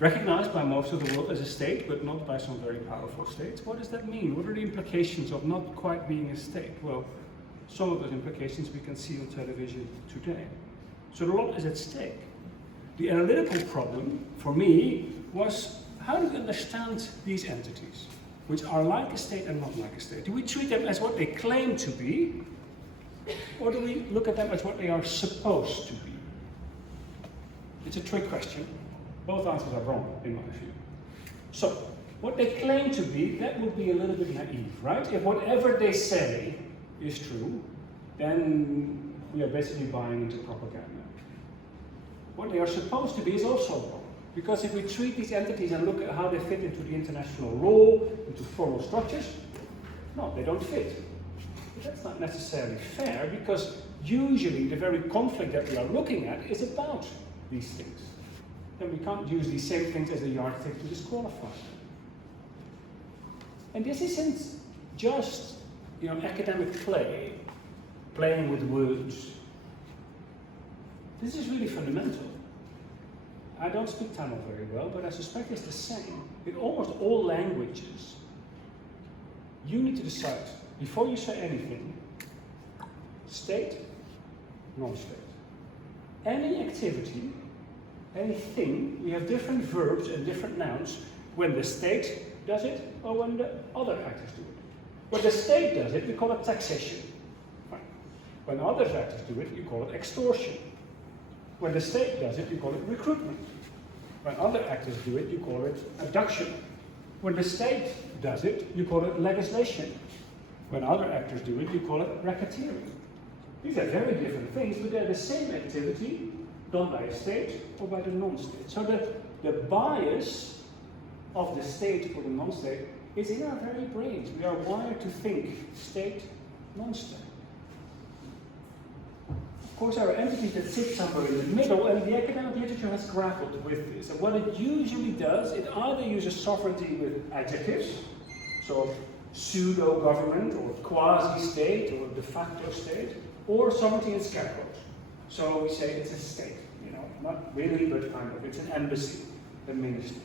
recognized by most of the world as a state, but not by some very powerful states. What does that mean? What are the implications of not quite being a state? Well, some of those implications we can see on television today. So a lot is at stake. The analytical problem, for me, was how do we understand these entities, which are like a state and not like a state? Do we treat them as what they claim to be, or do we look at them as what they are supposed to be? It's a trick question. Both answers are wrong, in my view. So, what they claim to be, that would be a little bit naive, right? If whatever they say is true, then we are basically buying into propaganda. What they are supposed to be is also wrong. Because if we treat these entities and look at how they fit into the international law, into formal structures, no, they don't fit. But that's not necessarily fair, because usually the very conflict that we are looking at is about these things. Then we can't use these same things as a yardstick to disqualify them. And this isn't just, academic play, playing with words. This is really fundamental. I don't speak Tamil very well, but I suspect it's the same. In almost all languages, you need to decide, before you say anything, state, non-state. Any activity, anything, we have different verbs and different nouns when the state does it or when the other actors do it. When the state does it, we call it taxation. When other actors do it, you call it extortion. When the state does it, you call it recruitment. When other actors do it, you call it abduction. When the state does it, you call it legislation. When other actors do it, you call it racketeering. These are very different things, but they're the same activity done by a state or by the non-state. So the bias of the state or the non-state is in our very brains. We are wired to think state, non-state. Of course, there are entities that sit somewhere in the middle, and the academic literature has grappled with this. And what it usually does, it either uses sovereignty with adjectives, so pseudo-government or quasi-state or de facto state, or sovereignty in scattergoats. So we say it's a state, not really, but kind of. It's an embassy, a ministry.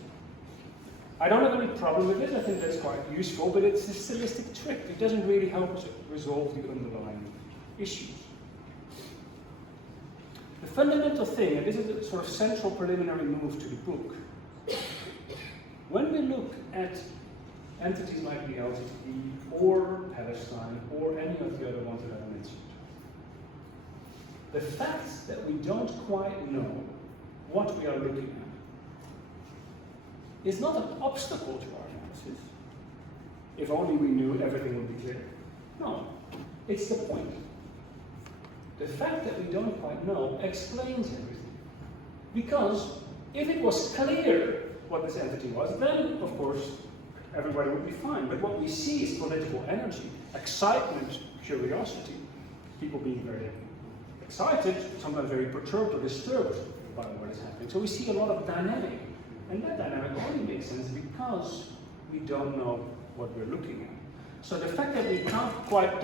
I don't have any problem with it. I think that's quite useful, but it's a stylistic trick. It doesn't really help us resolve the underlying issues. The fundamental thing, and this is the sort of central preliminary move to the book, when we look at entities like the LTTE or Palestine or any of the other ones that I mentioned, the fact that we don't quite know what we are looking at is not an obstacle to our analysis. If only we knew, everything would be clear. No, it's the point. The fact that we don't quite know explains everything. Because if it was clear what this entity was, then, of course, everybody would be fine. But what we see is political energy, excitement, curiosity, people being very excited, sometimes very perturbed or disturbed by what is happening. So we see a lot of dynamic. And that dynamic only makes sense because we don't know what we're looking at. So the fact that we can't quite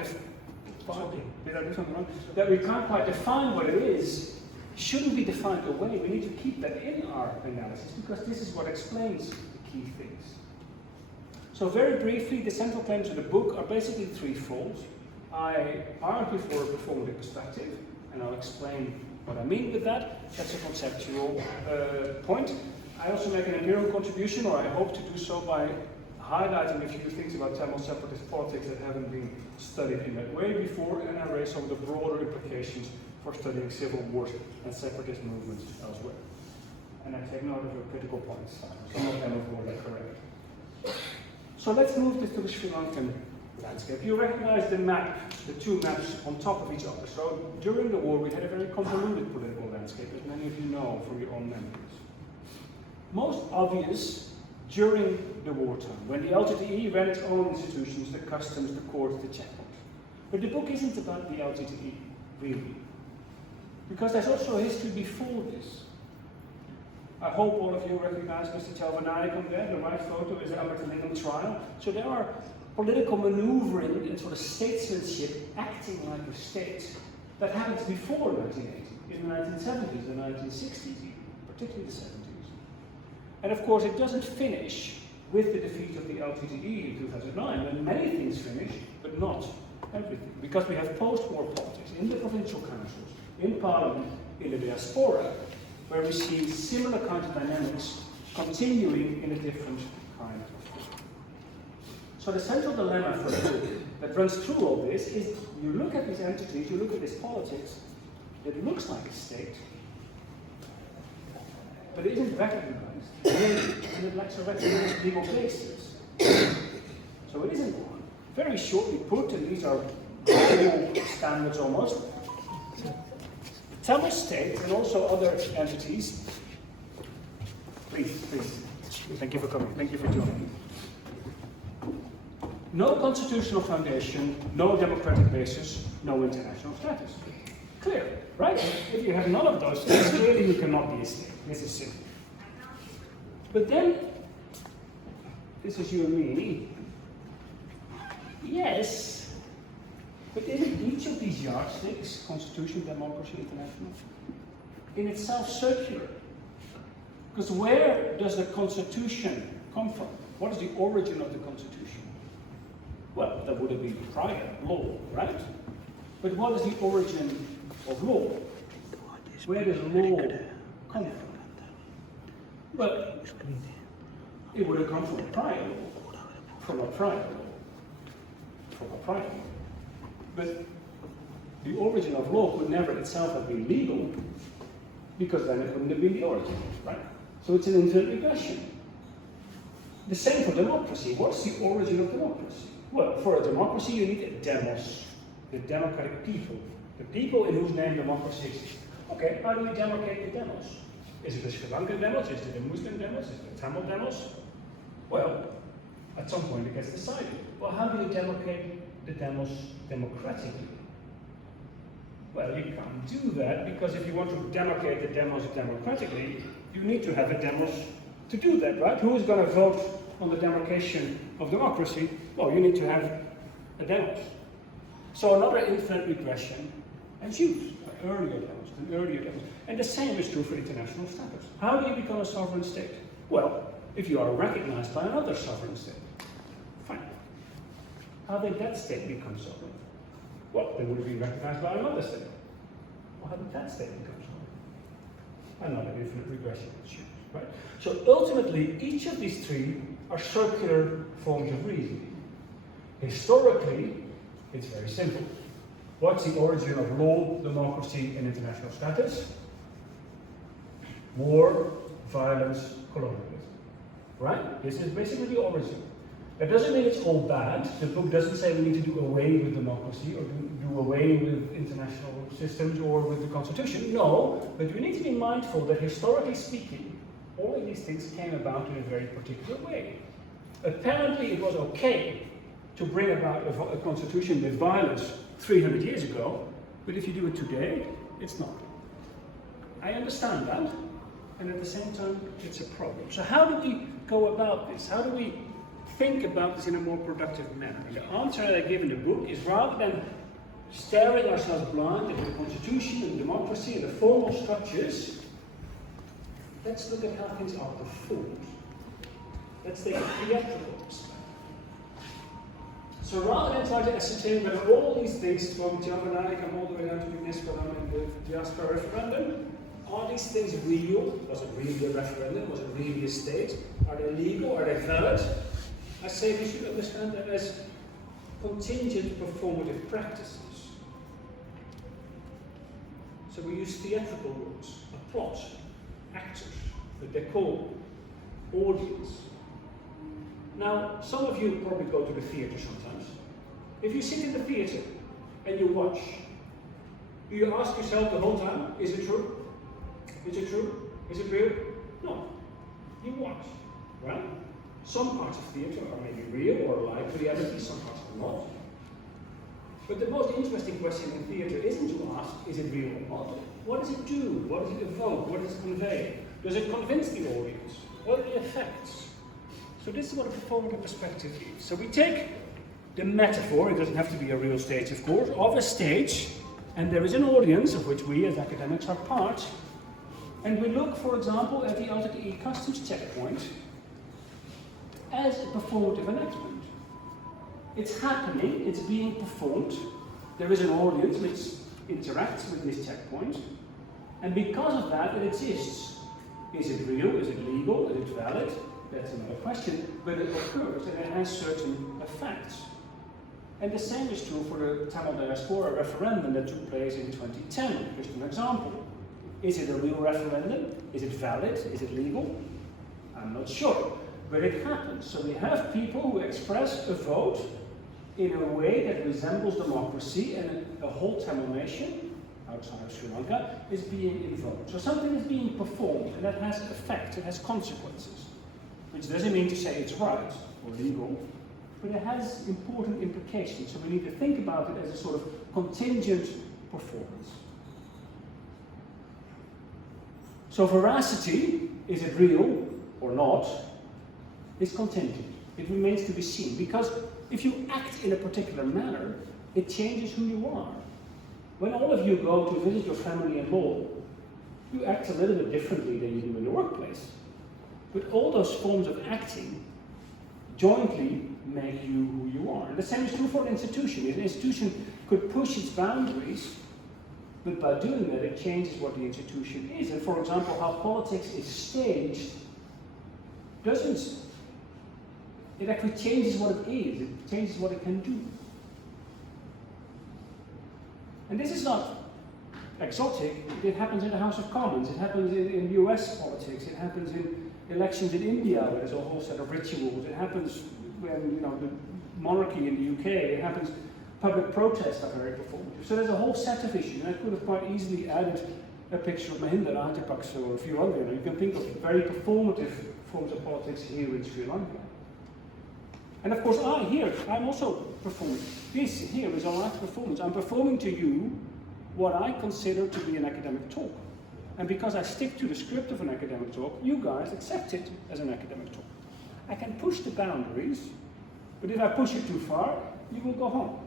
define what it is shouldn't be defined away. We need to keep that in our analysis because this is what explains the key things. So very briefly, the central claims of the book are basically threefold. I argue for a performative perspective, and I'll explain what I mean with that. That's a conceptual point. I also make an empirical contribution, or I hope to do so by highlighting a few things about Tamil separatist politics that haven't been studied in that way before, and I raise some of the broader implications for studying civil wars and separatist movements elsewhere. And I take note of your critical points. Some of them, of course, are correct. So let's move to the Sri Lankan landscape. You recognize the map, the two maps on top of each other. So during the war, we had a very convoluted political landscape, as many of you know from your own memories. Most obvious during the wartime, when the LTTE ran its own institutions, the customs, the courts, the checkpoints. But the book isn't about the LTTE, really. Because there's also a history before this. I hope all of you recognize Mr. Chalvanayakam there. The right photo is the Amartalingam trial. So there are political maneuvering and sort of statesmanship acting like a state that happens before 1980, in the 1970s, the 1960s, particularly the 70s. And of course, it doesn't finish with the defeat of the LTTE in 2009, when many things finish, but not everything. Because we have post-war politics in the provincial councils, in parliament, in the diaspora, where we see similar kinds of dynamics continuing in a different kind of way. So the central dilemma for the book that runs through all this is you look at these entities, you look at this politics, that looks like a state, but it isn't recognized, and it lacks a recognized legal basis. So it isn't one. Very shortly put, and these are global standards almost, Tamil state and also other entities. Please. Thank you for coming. Thank you for joining. No constitutional foundation, no democratic basis, no international status. Clear, right? If you have none of those things, clearly you cannot be a state. This is simple. But then, this is you and me. Yes, but isn't each of these yardsticks, constitution, democracy, international, in itself circular? Because where does the constitution come from? What is the origin of the constitution? Well, that would have been prior law, right? But what is the origin of law? Where does law come from? Well, it would have come from a prior law, from a prior law, from a prior law. But the origin of law could never itself have been legal, because then it wouldn't have been the origin, right? So it's an infinite regression. The same for democracy. What's the origin of democracy? Well, for a democracy you need a demos, the democratic people, the people in whose name democracy exists. Okay, how do we demarcate the demos? Is it the Sri Lankan demos? Is it the Muslim demos? Is it the Tamil demos? Well, at some point it gets decided. Well, how do you demarcate the demos democratically? Well, you can't do that, because if you want to demarcate the demos democratically, you need to have a demos to do that, right? Who is going to vote on the demarcation of democracy? Well, you need to have a demos. So another infinite regression ensues, earlier demos and earlier demos. And the same is true for international status. How do you become a sovereign state? Well, if you are recognized by another sovereign state. Fine. How did that state become sovereign? Well, they would have been recognized by another state. Well, how did that state become sovereign? Another infinite regression ensues, right? So ultimately, each of these three are circular forms of reasoning. Historically, it's very simple. What's the origin of law, democracy, and international status? War, violence, colonialism. Right? This is basically the origin. That doesn't mean it's all bad. The book doesn't say we need to do away with democracy or do away with international systems or with the constitution. No, but we need to be mindful that historically speaking, all of these things came about in a very particular way. Apparently it was okay to bring about a constitution with violence 300 years ago, but if you do it today, it's not. I understand that, and at the same time, it's a problem. So how do we go about this? How do we think about this in a more productive manner? And the answer that I give in the book is, rather than staring ourselves blind at the constitution and democracy and the formal structures, let's look at how things are performed. Let's take a theatrical perspective. So rather than try to ascertain whether all these things, from Javanai come all the way down to UNESCO and the diaspora referendum, are these things real? Was it really a referendum? Was it really a state? Are they legal? Are they valid? I say we should understand them as contingent performative practices. So we use theatrical rules, a plot, actors, the decor, audience. Now, some of you probably go to the theatre sometimes. If you sit in the theatre and you watch, do you ask yourself the whole time, is it true? Is it true? Is it real? No. You watch, right? Some parts of theatre are maybe real or like reality, some parts are not. But the most interesting question in theatre isn't to ask, is it real or not? What does it do? What does it evoke? What does it convey? Does it convince the audience? What are the effects? So this is what a performative perspective is. So we take the metaphor, it doesn't have to be a real stage of course, of a stage, and there is an audience of which we as academics are part, And we look, for example, at the LTTE customs checkpoint as a performative enactment. It's happening, it's being performed. There is an audience which interacts with this checkpoint, and because of that, it exists. Is it real? Is it legal? Is it valid? That's another question, but it occurs and it has certain effects. And the same is true for the Tamil diaspora referendum that took place in 2010. Just an example. Is it a real referendum? Is it valid? Is it legal? I'm not sure, but it happens. So we have people who express a vote in a way that resembles democracy, and a whole Tamil nation outside of Sri Lanka is being invoked. So something is being performed, and that has effect, it has consequences. Which doesn't mean to say it's right or legal, but it has important implications. So we need to think about it as a sort of contingent performance. So veracity, is it real or not, is contingent. It remains to be seen, because if you act in a particular manner, it changes who you are. When all of you go to visit your family-in-law, you act a little bit differently than you do in the workplace. But all those forms of acting jointly make you who you are. And the same is true for an institution. An institution could push its boundaries, but by doing that, it changes what the institution is. And for example, how politics is staged doesn't. It actually changes what it is. It changes what it can do. And this is not exotic. It happens in the House of Commons. It happens in US politics. It happens in elections in India, where there's a whole set of rituals. It happens when, the monarchy in the UK. It happens, public protests are very performative. So there's a whole set of issues. And I could have quite easily added a picture of Mahinda Rajapaksa or a few other. You can think of very performative forms of politics here in Sri Lanka. And of course, I'm also performing. This here is a live performance. I'm performing to you what I consider to be an academic talk. And because I stick to the script of an academic talk, you guys accept it as an academic talk. I can push the boundaries, but if I push it too far, you will go home.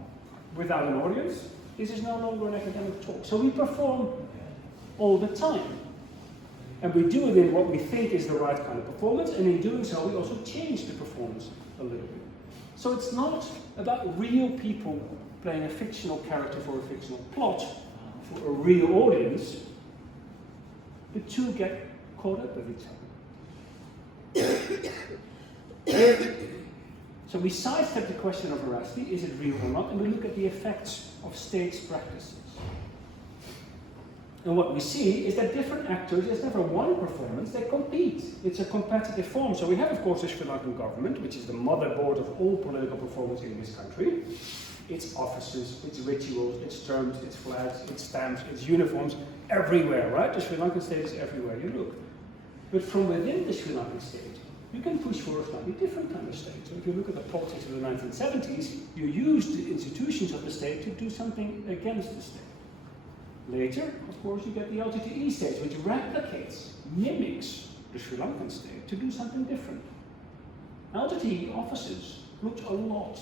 Without an audience, this is no longer an academic talk. So we perform all the time. And we do it in what we think is the right kind of performance, and in doing so, we also change the performance a little bit. So it's not about real people playing a fictional character for a fictional plot for a real audience. The two get caught up with each other. So we sidestep the question of veracity, is it real or not, and we look at the effects of states' practices. And what we see is that different actors, there's never one performance, they compete. It's a competitive form. So we have, of course, the Sri Lankan government, which is the motherboard of all political performance in this country. Its offices, its rituals, its terms, its flags, its stamps, its uniforms, everywhere, right? The Sri Lankan state is everywhere you look. But from within the Sri Lankan state, you can push for a slightly different kind of state. So if you look at the politics of the 1970s, you used the institutions of the state to do something against the state. Later, of course, you get the LTTE state, which replicates, mimics the Sri Lankan state to do something different. LTTE offices looked a lot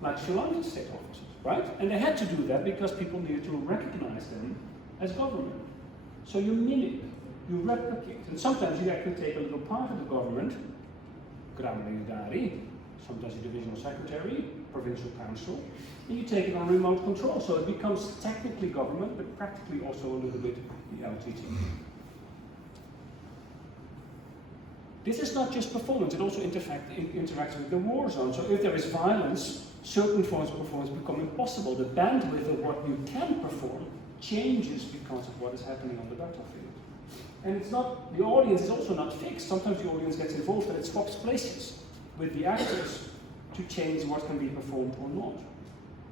like Sri Lankan state offices, right? And they had to do that because people needed to recognize them as government. So you mimic, you replicate, and sometimes you actually take a little part of the government, Gramadari, sometimes the divisional secretary, provincial council, and you take it on remote control. So it becomes technically government, but practically also a little bit the LTTE. This is not just performance, it also interacts with the war zone. So if there is violence, certain forms of performance become impossible. The bandwidth of what you can perform changes because of what is happening on the battlefield. And it's not, the audience is also not fixed. Sometimes the audience gets involved and it swaps places with the actors to change what can be performed or not.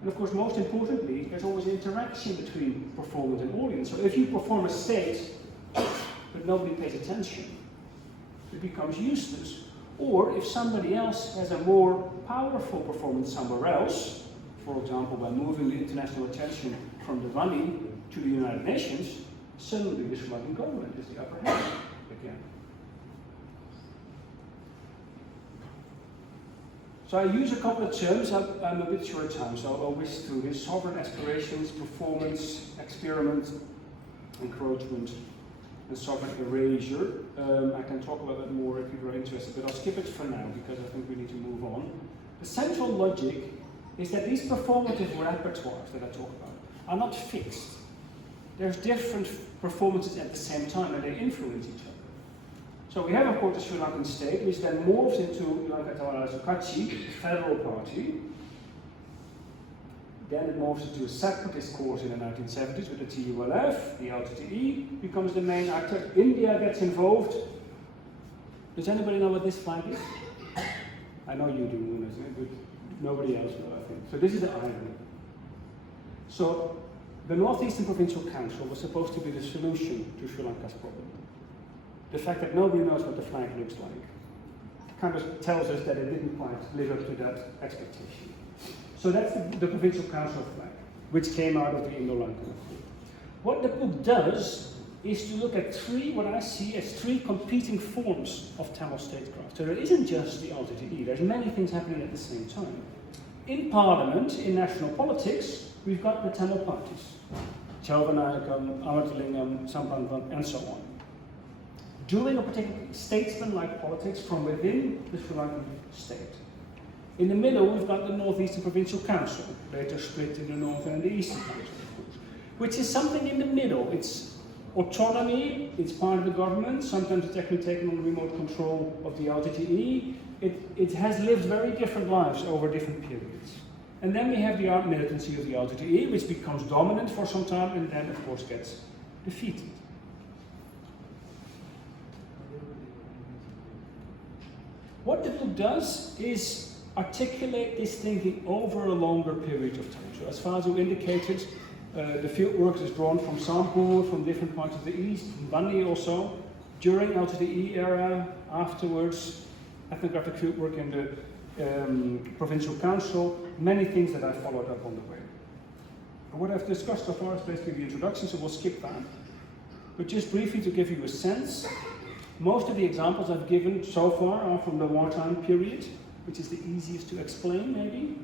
And of course, most importantly, there's always interaction between performance and audience. So if you perform a state, but nobody pays attention, it becomes useless. Or if somebody else has a more powerful performance somewhere else, for example, by moving the international attention from the Vani to the United Nations, suddenly the Sri Lankan government is the upper hand again. So I use a couple of terms, I'm a bit short of time, so I'll whiz through this. Sovereign aspirations, performance, experiment, encroachment, the sovereign erasure. I can talk about that more if you are interested, but I'll skip it for now because I think we need to move on. The central logic is that these performative repertoires that I talk about are not fixed. There's different performances at the same time and they influence each other. So we have, of course, the Sri Lankan state, which then morphs into Lanka Sukachi, the federal party. Then it morphs into a separatist course in the 1970s with the TULF, the LTTE becomes the main actor. India gets involved. Does anybody know what this flag is? I know you do, but nobody else will, I think. So this is the irony. So the Northeastern Provincial Council was supposed to be the solution to Sri Lanka's problem. The fact that nobody knows what the flag looks like kind of tells us that it didn't quite live up to that expectation. So that's the Provincial Council flag, which came out of the Indo-Lankan Accord. What the book does is to look at what I see as three competing forms of Tamil statecraft. So there isn't just the LTTE, there's many things happening at the same time. In Parliament, in national politics, we've got the Tamil parties. Chelvanayakam, Amatulingam, Sampanvan, and so on. Doing a particular statesman-like politics from within the Sri Lankan state. In the middle, we've got the Northeastern Provincial Council, later split in the Northern and the Eastern Council, of course, which is something in the middle. It's autonomy, it's part of the government, sometimes it's actually taken on remote control of the LTTE. It has lived very different lives over different periods. And then we have the armed militancy of the LTTE, which becomes dominant for some time and then, of course, gets defeated. What the book does is articulate this thinking over a longer period of time. So as Fazu indicated, the field work is drawn from Sampur, from different parts of the east, from Bandi also, during LTTE era, afterwards, ethnographic field work in the Provincial Council, many things that I followed up on the way. And what I've discussed so far is basically the introduction, so we'll skip that. But just briefly to give you a sense, most of the examples I've given so far are from the wartime period, which is the easiest to explain, maybe,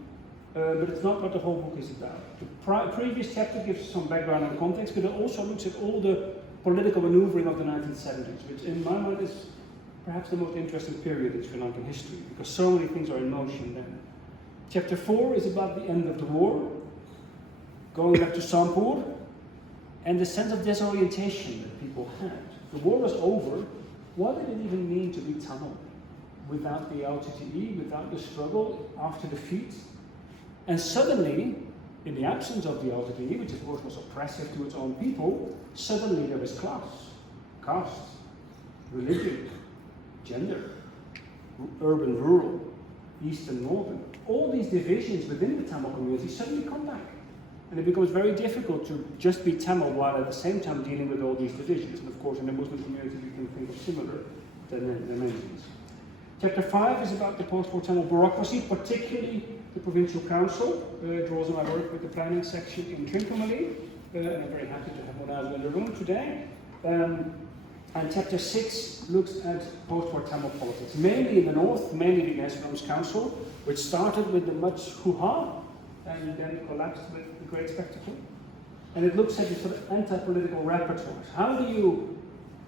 but it's not what the whole book is about. The previous chapter gives some background and context, but it also looks at all the political maneuvering of the 1970s, which in my mind is perhaps the most interesting period in Sri Lankan history, because so many things are in motion then. Chapter 4 is about the end of the war, going back to Sampur, and the sense of disorientation that people had. The war was over. What did it even mean to be Tamil? Without the LTTE, without the struggle, after defeat. And suddenly, in the absence of the LTTE, which of course was oppressive to its own people, suddenly there was class, caste, religion, gender, urban, rural, eastern, northern. All these divisions within the Tamil community suddenly come back. And it becomes very difficult to just be Tamil while at the same time dealing with all these divisions. And of course, in the Muslim community, you can think of similar dimensions. Chapter 5 is about the post-war Tamil bureaucracy, particularly the Provincial Council. It draws on my work with the planning section in Trincomalee, and I'm very happy to have one out in the room today. And chapter 6 looks at post-war Tamil politics, mainly in the north, mainly the Aspirations Council, which started with the much hoo-ha, and then collapsed with the great spectacle. And it looks at the sort of anti-political repertoires. How do you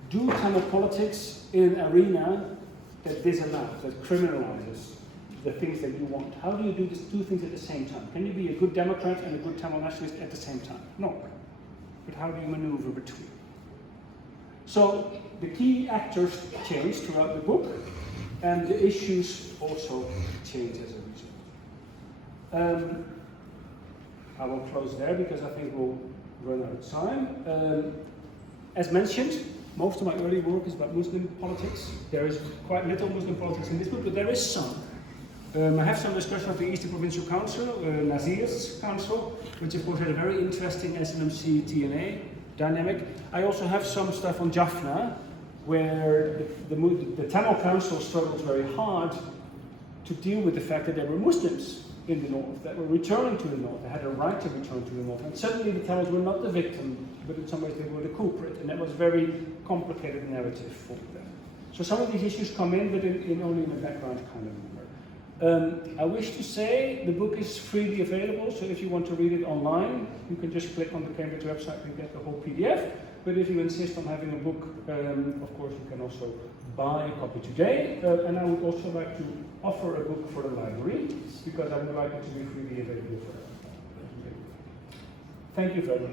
do Tamil politics in an arena that disallows, that criminalizes the things that you want? How do you do these two things at the same time? Can you be a good Democrat and a good Tamil nationalist at the same time? No. But how do you maneuver between? So the key actors change throughout the book, and the issues also change as a result. I will close there because I think we'll run out of time. As mentioned, most of my early work is about Muslim politics. There is quite little Muslim politics in this book, but there is some. I have some discussion of the Eastern Provincial Council, Nazir's Council, which of course had a very interesting SNMC TNA dynamic. I also have some stuff on Jaffna, where the Tamil Council struggles very hard to deal with the fact that there were Muslims in the north that were returning to the north. They had a right to return to the north. And suddenly the Tamils were not the victim, but in some ways they were the culprit. And that was a very complicated narrative for them. So some of these issues come in, but only in the background kind of manner. I wish to say the book is freely available, so if you want to read it online, you can just click on the Cambridge website and get the whole PDF. but if you insist on having a book, of course you can also buy a copy today. And I would also like to offer a book for the library, because I would like it to be freely available for everyone. Thank you very much.